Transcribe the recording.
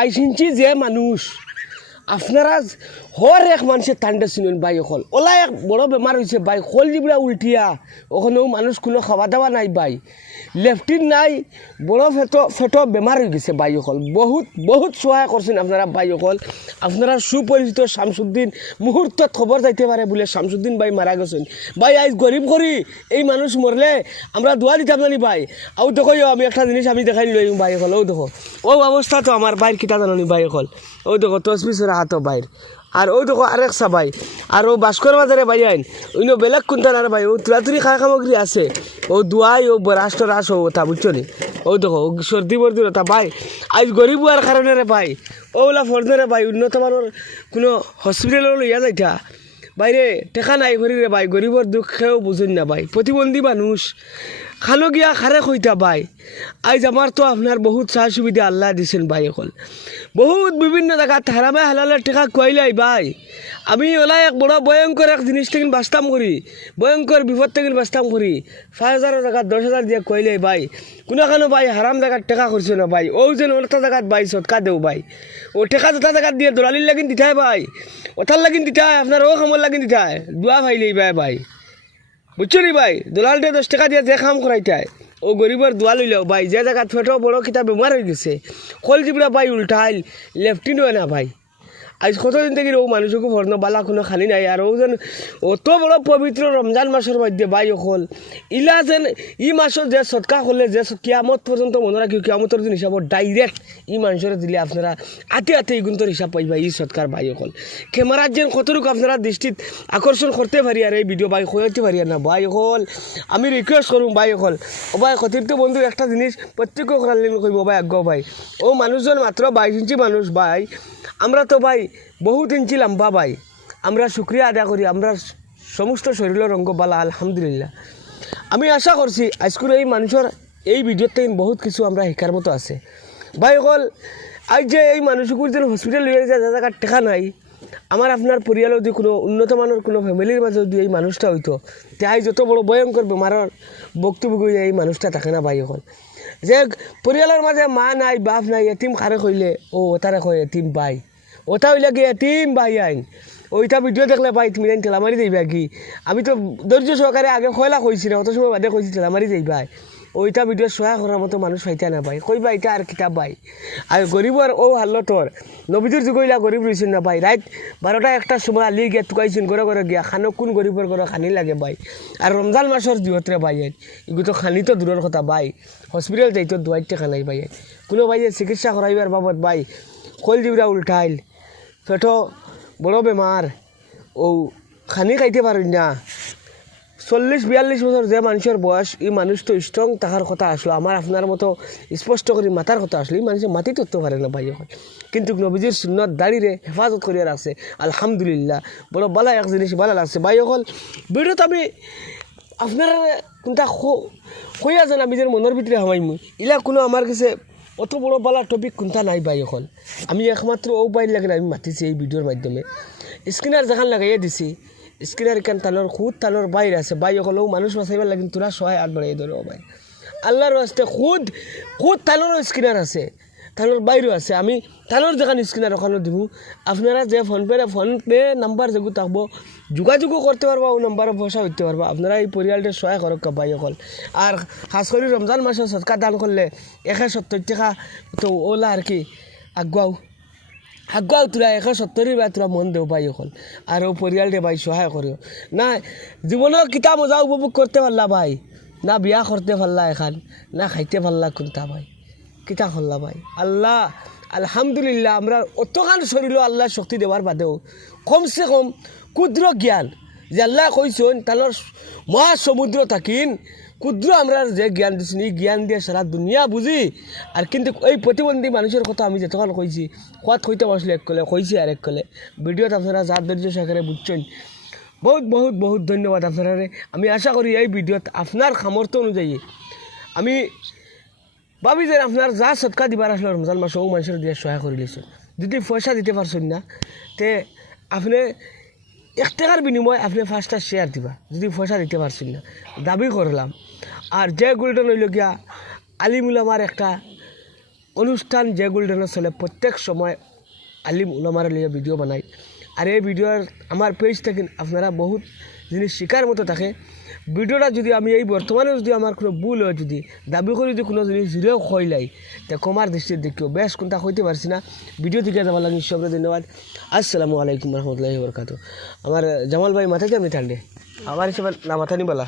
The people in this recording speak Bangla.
আইসিনছি যে মানুষ আপনারা হর এক মানুষের তান্ডা শুনেন ভাই অকল ওলা এক বড় বেমার হয়েছে ভাই খোল জিবরা উল্টিয়া ওখানেও মানুষ কোনো খাওয়া দাওয়া নাই ভাই লেফটিন নাই বড় ফেটো বেমার হয়ে গেছে ভাই অকল বহুত বহুত সহায় করছেন আপনারা ভাই অকল আপনারা সুপরিচিত শামসুদ্দিন মুহূর্তত খবর যাইতে পারে বলে শামসুদ্দিন ভাই মারা গেছেন ভাই আজ গরিব করি এই মানুষ মরলে আমরা দোয়া দিতাম জানি ভাই আও দেখো আমি একটা জিনিস আমি দেখাই লই ভাই অকল ও দেখো ও অবস্থা তো আমার বাইর কিতা জানি ভাই অকল ও দেখো তসবিসের হাত বাইর আর ও দেখো আরেক সাবাই আর ও ভাস্কর বাজারে ভাই আইন অন্য বেলেগ কোনটা না ভাই ও তুলাতুলি খাওয়া সামগ্রী আছে ও দুয়াই ও রাষ্ট্র রাস ও তা বুঝছো নি ও দেখো সর্দি বর্দি তা ভাই আজ গরিব হওয়ার কারণে রে ভাই ওগুলা ফর্দে রে ভাই উন্নত মানের কোনো হসপিটালও লইয়া যাইতা বাইরে টেকা নাই করি রে ভাই গরিবর দুঃখেও বুঝুন না ভাই প্রতিবন্ধী মানুষ খানো গিয়া খারে কইতা ভাই আজ আমার তো আপনার বহুত সাহা সুবিধা আল্লাহ দিছেন ভাই অকল বহুত বিভিন্ন জায়গা হারামে হালালের টেকা কইলাই ভাই আমি ওলা এক বড় ভয়ঙ্কর এক জিনিস থেকে বাঁচতাম করি ভয়ঙ্কর বিপদ থেকে বাঁচতাম করি 5,000 টাকা 10,000 দিয়ে কইলাই ভাই কোনো ভাই হারাম জায়গার টেকা করছে না ভাই ও যেন ওটা জায়গাত ভাই সৎকা দেও ভাই ও টেকা যথা জায়গাত দিয়ে দলালির লাগিন দিতাই ভাই ওটার লাগিন দিতাই আপনার ও খামর লাগিন দিতাই দোয়া ভাইলেই ভাই ভাই বুঝছো নি ভাই দলালটা 10 টাকা দিয়ে যে কাম করাইতায় ও গরিবের দোয়া লইলেও ভাই যে জায়গাত ফেটো বড় কিতা বেমার হয়ে গেছে খোল জিবরা ভাই উল্টাইল লেফটিন হয় না ভাই আজ কতদিন থেকে ও মানুষকে ভর্ণ বালা কোনো খালি নাই আর ও যেন অত বড় পবিত্র রমজান মাসের মধ্যে ভাই অকল ইলা যেন ই মাসের যে সৎকা করলে যে কিয়ামত পর্যন্ত মনে রাখি কিয়ামতের দিন হিসাব ডাইরেক্ট ই মানুষের দিলে আপনারা আতে এই গুণতর হিসাব পাইবা ই সৎকার ভাই অকল ক্যামেরার যেন কতটুকু আপনারা দৃষ্টিত আকর্ষণ করতে পারি আর এই ভিডিও ভাই হইতে পারি না ভাই অকল আমি রিকোয়েস্ট করুন ভাই অকল ও ভাই ক্ষতিরিক্ত বন্ধু একটা জিনিস প্রত্যেক করার কইব ভাই আজ্ঞ ভাই ও মানুষজন মাত্র 22 ইঞ্চি মানুষ ভাই আমরা তো ভাই বহুত ইঞ্চি লম্বা ভাই আমরা শুক্রিয়া আদায় করি আমরা সমস্ত শরীরের অঙ্গ বালা আলহামদুলিল্লাহ আমি আশা করছি আজকের এই মানুষের এই ভিডিওতে বহুত কিছু আমরা শিকার মতো আছে ভাই অকল আজ যে এই মানুষগুলোর যেন হসপিটাল লিয়ে যায় যা জায়গার টেকা নাই আমার আপনার পরিয়ালের যদি কোনো উন্নত মানের কোনো ফ্যামিলির মাঝে যদি এই মানুষটা হইতো তাই যত বড় ভয়ঙ্কর বেমারের বক্তব্য এই মানুষটা থাকে না ভাই অকল যে পরিয়ালের মাঝে মা নাই বাপ নাই এতিম খারে কইলে ও ওটারে কয় এতিম ভাই ওটা হইলে কি এতিম ভাই আইন ওইটা ভিডিও দেখলে ভাই তুমি জানি ঠেলামারি যাইবা কি আমি তো ধৈর্য সহকারে আগে কয়লা কইছি না অত সময় বাদে কইছি ঠেলামারি যাইবা ওইটা ভিডিও সহায় করার মতো মানুষ পাইতা না ভাই কইবা এটা আর কিতাব ভাই আর গরিবর ও হাল্লতর নবীদের যুগইলা গরিব রয়েছেন না ভাই রাত 12টা 1টার সময় আলি গিয়া টুকাইছেন ঘরে গিয়া খানো কোন গরিবর ঘরে খানি লাগে ভাই আর রমজান মাসের দিহতরে ভাই এগুলো তো খানি তো দূরের কথা ভাই হসপিটাল যাইতো দুয়াইট টাকা নাই ভাই কোনো ভাই চিকিৎসা করাইবার বাবদ ভাই খোল জিবরা উল্টাইল পেটো বড় বেমার ও খানি খাইতে পারেন না 40-42 বছর যে মানুষের বয়স এই মানুষ তো স্ট্রং থাকার কথা আসলো আমার আপনার মতো স্পষ্ট করে মাথার কথা আসলো এই মানুষের মাটি ধরতে পারে না ভাই এখন কিন্তু নবীজির সুন্নত দাঁড়িয়ে হেফাজত করিয়া রাখছে আলহামদুলিল্লাহ বড় বালা এক জিনিস ভালো লাগছে ভাই এখন ভিডিওতে আমি আপনার কোনটা কইয়া যেন আমি যে মনের ভিতরে হামাইমু ইলা কোনো আমার কাছে অত বড় বালা টপিক কোনটা নাই ভাই এখন আমি একমাত্র ও বাইর লাগে আমি মাতিছি এই ভিডিওর মাধ্যমে স্ক্রিনার যেখান লাগাইয়া দিছি স্ক্রিনার এখান তালোর খুদ তালোর বাইর আছে ভাই হলেও মানুষ বাঁচাইবার লাগিন তোরা সহায় আট বাড়াই ধরো ভাই আল্লাহর রাস্তে খুদ তালোরও স্ক্রিনার আছে তালোর বাইরেও আছে আমি তালোর যেখানে স্ক্রিনার ওখানে দিব আপনারা যে ফোনপে নাম্বার যেগুলো থাকবো যোগাযোগও করতে পারবা ও নাম্বারও পয়সা হইতে পারবা আপনারা এই পরিয়ালটা সহায় করক ভাই অকল আর খাস করে রমজান মাসে সৎকা দান করলে 170 টাকা তো ওলা আর কি আগুয়াও তোরা 170 বা তোরা মন দেও ভাই অকল আর ও পরিয়ালটা ভাই সহায় করিও না জীবনেও কিতা মজা উপভোগ করতে পারলা ভাই না বিয়া করতে পারলা এখান না খাইতে পারলা কোনটা ভাই কিতা করলা ভাই আল্লাহ আলহামদুলিল্লাহ আমরা অতখান শরীরও আল্লাহ শক্তি দেওয়ার বাদেও কমসে কম ক্ষুদ্র জ্ঞান যে আল্লাহ কইছেন তার মহাসমুদ্র থাকিন ক্ষুদ্র আমরা যে জ্ঞান দিচ্ছি এই জ্ঞান দিয়ে সারা দুনিয়া বুঝি আর কিন্তু এই প্রতিবন্ধী মানুষের কথা আমি যতক্ষণ কইছি কোয়াত কইতে বসলে এক কলে কইছি আর এক কলে ভিডিওতে আপনারা যার ধৈর্য সহকারে বুঝছেন বহুত বহুত বহুত ধন্যবাদ আপনারা আমি আশা করি এই ভিডিওত আপনার সামর্থ্য অনুযায়ী আমি ভাবি যে আপনার যা সৎকা দিবার আসলে রমজান মাসে ও মানুষের দিয়ে সহায় করে দিয়েছেন যদি পয়সা দিতে পারছেন না তে আপনি 1 টাকার বিনিময়ে আপনি 5টা শেয়ার দিবা যদি পয়সা দিতে পারছেন না দাবি করলাম আর যে গুলিটা নইল গিয়া আলিমুল আমার একটা অনুষ্ঠান যেগুলো চলে প্রত্যেক সময় আলিম উলামার লিয়ে ভিডিও বানাই। আর এই ভিডিওর আমার পেজ থেকে আপনারা বহুত জিনিস শিকার মতো থাকে। ভিডিওটা যদি আমি এই বর্তমানে যদি আমার কোনো ভুল হয়, যদি দাবি করি যদি কোনো জিনিস জুড়েও খইলাই, তা কমার দৃষ্টির দেখিও বেশ কোনটা হইতে পারছি না। ভিডিও থেকে যাবার লাগে সবরে ধন্যবাদ। আসসালামু আলাইকুম রহমতুল্লাহি বরকাত। আমার জামাল ভাই মাথাকে আপনি ঠান্ডে আমার হিসেবে না মাথা নিবালা।